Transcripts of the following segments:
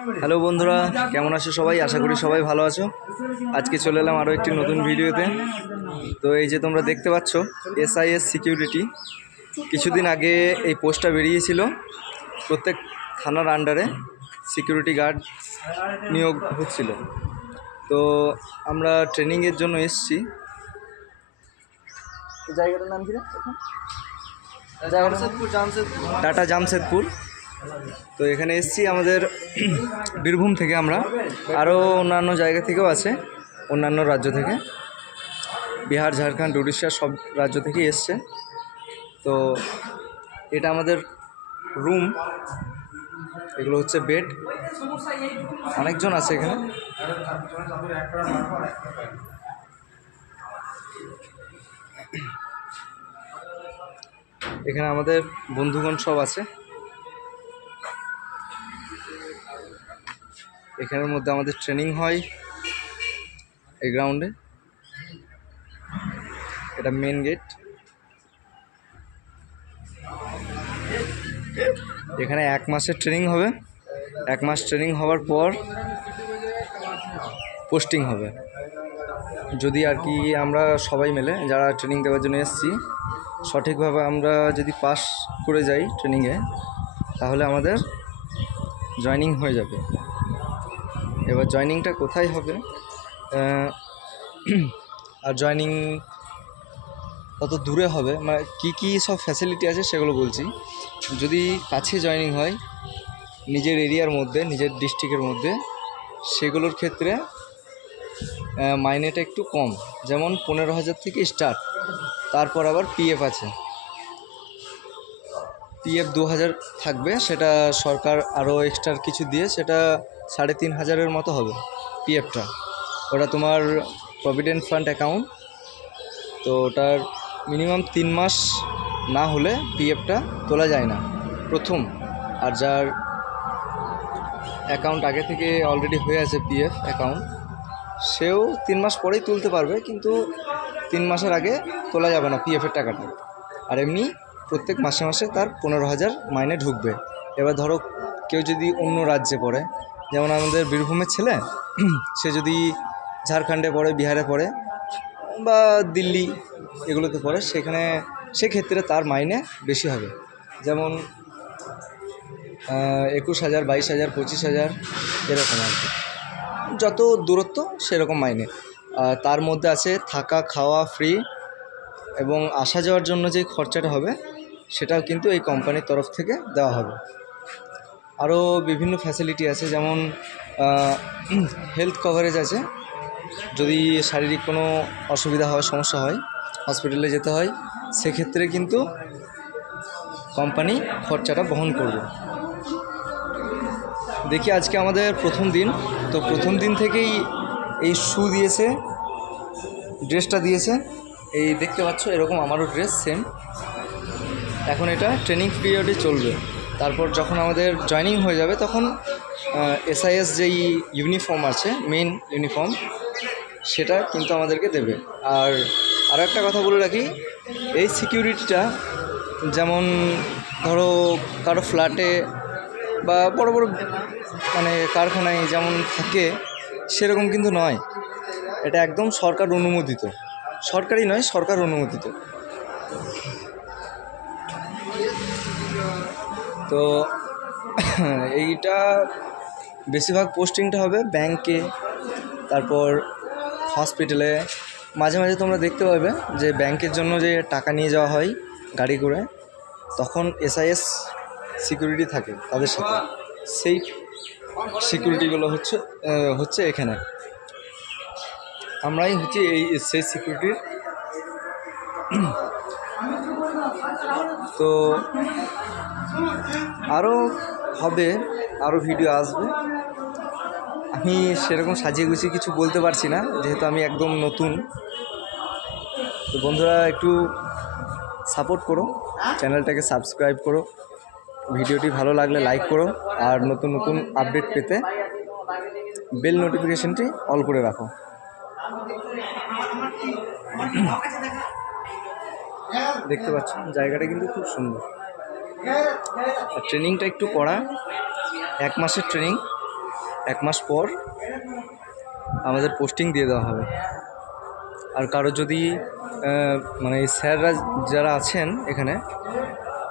Hello বন্ধুরা, কেমন আছো সবাই? আশা করি সবাই ভালো আছো। আজকে চলে এলাম আরও একটি নতুন ভিডিওতে। তো এই যে তোমরা দেখতে পাচ্ছ SIS সিকিউরিটি, কিছুদিন আগে এই পোস্টটা বেরিয়েছিল। প্রত্যেক থানার আন্ডারে সিকিউরিটি গার্ড নিয়োগ হচ্ছিল। তো আমরা ট্রেনিংয়ের জন্য এসেছি। জায়গাটার নাম কি? টাটা জামশেদপুর। তো এখানে এসেছি আমাদের বীরভূম থেকে। আমরা আরও অন্যান্য জায়গা থেকেও আছে, অন্যান্য রাজ্য থেকে, বিহার, ঝাড়খণ্ড, উড়িষ্যা সব রাজ্য থেকে এসছে। তো এটা আমাদের রুম, এগুলো হচ্ছে বেড। অনেকজন আছে এখানে। এখানে আমাদের বন্ধুগণ সব আছে। এখানের মধ্যে আমাদের ট্রেনিং হয় এই গ্রাউন্ডে। এটা মেন গেট। এখানে 1 মাসের ট্রেনিং হবে। 1 মাস ট্রেনিং হওয়ার পর পোস্টিং হবে। যদি আর কি আমরা সবাই মিলে যারা ট্রেনিং দেওয়ার জন্য এসেছি সঠিকভাবে আমরা যদি পাস করে যাই ট্রেনিংয়ে, তাহলে আমাদের জয়েনিং হয়ে যাবে। এবার জয়েনিংটা কোথায় হবে আর জয়েনিং কত দূরে হবে, মানে কী সব ফ্যাসিলিটি আছে সেগুলো বলছি। যদি কাছে জয়েনিং হয় নিজের এরিয়ার মধ্যে, নিজের ডিস্ট্রিক্টের মধ্যে, সেগুলোর ক্ষেত্রে মাইনেটা একটু কম, যেমন 15,000 থেকে স্টার্ট। তারপর আবার PF আছে, PF 2,000 থাকবে। সেটা সরকার আরও এক্সট্রা কিছু দিয়ে সেটা 3,500-এর মতো হবে PFটা। ওটা তোমার প্রভিডেন্ট ফান্ড অ্যাকাউন্ট। তো ওটার মিনিমাম 3 মাস না হলে PFটা তোলা যায় না প্রথম। আর যার অ্যাকাউন্ট আগে থেকে অলরেডি হয়ে আছে PF অ্যাকাউন্ট, সেও 3 মাস পরেই তুলতে পারবে, কিন্তু 3 মাসের আগে তোলা যাবে না PFের টাকাটা। আর এমনি প্রত্যেক মাসে মাসে তার 15,000 মাইনে ঢুকবে। এবার ধরো কেউ যদি অন্য রাজ্যে পড়ে, যেমন আমাদের বীরভূমের ছেলে, সে যদি ঝাড়খণ্ডে পড়ে, বিহারে পড়ে বা দিল্লি এগুলোতে পড়ে, সেক্ষেত্রে তার মাইনে বেশি হবে। যেমন 21,000, 22,000, 25,000 এরকম আর কি। যত দূরত্ব সেরকম মাইনে। তার মধ্যে আছে থাকা খাওয়া ফ্রি, এবং আসা যাওয়ার জন্য যে খরচাটা হবে সেটাও কিন্তু এই কোম্পানির তরফ থেকে দেওয়া হবে। আরও বিভিন্ন ফ্যাসিলিটি আছে, যেমন হেলথ কভারেজ আছে। যদি শারীরিক কোনো অসুবিধা হয়, সমস্যা হয়, হসপিটালে যেতে হয়, সেক্ষেত্রে কিন্তু কোম্পানি খরচাটা বহন করবে। দেখি আজকে আমাদের প্রথম দিন। তো প্রথম দিন থেকেই এই শু দিয়েছে, ড্রেসটা দিয়েছে, এই দেখতে পাচ্ছ এরকম আমারও ড্রেস সেম। এখন এটা ট্রেনিং পিরিয়ডে চলবে। তারপর যখন আমাদের জয়েনিং হয়ে যাবে তখন SIS যেই ইউনিফর্ম আছে, মেন ইউনিফর্ম, সেটা কিন্তু আমাদেরকে দেবে। আর আরও একটা কথা বলে রাখি, এই সিকিউরিটিটা যেমন ধরো কারো ফ্ল্যাটে বা বড় বড় মানে কারখানায় যেমন থাকে সেরকম কিন্তু নয়। এটা একদম সরকার অনুমোদিত, সরকারি নয়, সরকার অনুমোদিত। তো এইটা বেশিরভাগ পোস্টিংটা হবে ব্যাংকে, তারপর হসপিটালে। মাঝে মাঝে তোমরা দেখতে পাবে যে ব্যাংকের জন্য যে টাকা নিয়ে যাওয়া হয় গাড়ি করে, তখন SIS সিকিউরিটি থাকে তাদের সাথে। সেই সিকিউরিটিগুলো হচ্ছে এখানে আমরাই হচ্ছি সেই সিকিউরিটির। তো আরও হবে, আরও ভিডিও আসবে। আমি সেরকম সাজিয়ে গুছিয়ে কিছু বলতে পারছি না, যেহেতু আমি একদম নতুন। তো বন্ধুরা একটু সাপোর্ট করো, চ্যানেলটাকে সাবস্ক্রাইব করো, ভিডিওটি ভালো লাগলে লাইক করো, আর নতুন নতুন আপডেট পেতে বেল নোটিফিকেশনটি অল করে রাখো। দেখতে পাচ্ছ জায়গাটা কিন্তু খুব সুন্দর। আর ট্রেনিংটা একটু কড়া, 1 মাসের ট্রেনিং। 1 মাস পর আমাদের পোস্টিং দিয়ে দেওয়া হবে। আর কারো যদি মানে স্যাররা যারা আছেন এখানে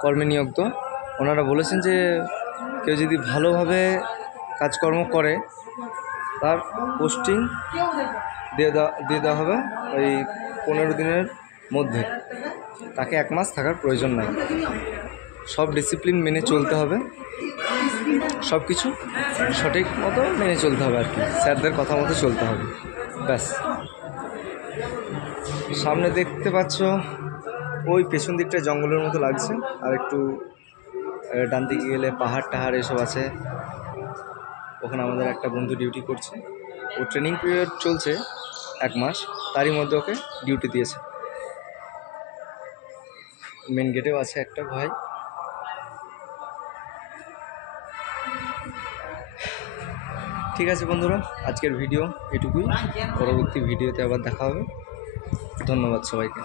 কর্মে নিয়োক্ত, ওনারা বলেছেন যে কেউ যদি ভালোভাবে কাজকর্ম করে তার পোস্টিং দিয়ে দেওয়া হবে ওই 15 দিনের মধ্যে। তাকে 1 মাস থাকার প্রয়োজন নাই। সব ডিসিপ্লিন মেনে চলতে হবে, সব কিছু সঠিক মতো মেনে চলতে হবে আর কি, স্যারদের কথা মতো চলতে হবে, ব্যাস। সামনে দেখতে পাচ্ছ ওই পেছন দিকটা জঙ্গলের মতো লাগছে, আর একটু ডান দিকে গেলে পাহাড় টাহাড় এসব আছে। ওখানে আমাদের একটা বন্ধু ডিউটি করছে, ও ট্রেনিং পিরিয়ড চলছে 1 মাস, তারই মধ্যে ওকে ডিউটি দিয়েছে। মেন গেটেও আছে একটা ভাই। ঠিক আছে বন্ধুরা, আজকের ভিডিও এটুকুই। পরবর্তী ভিডিওতে আবার দেখা হবে। ধন্যবাদ সবাইকে।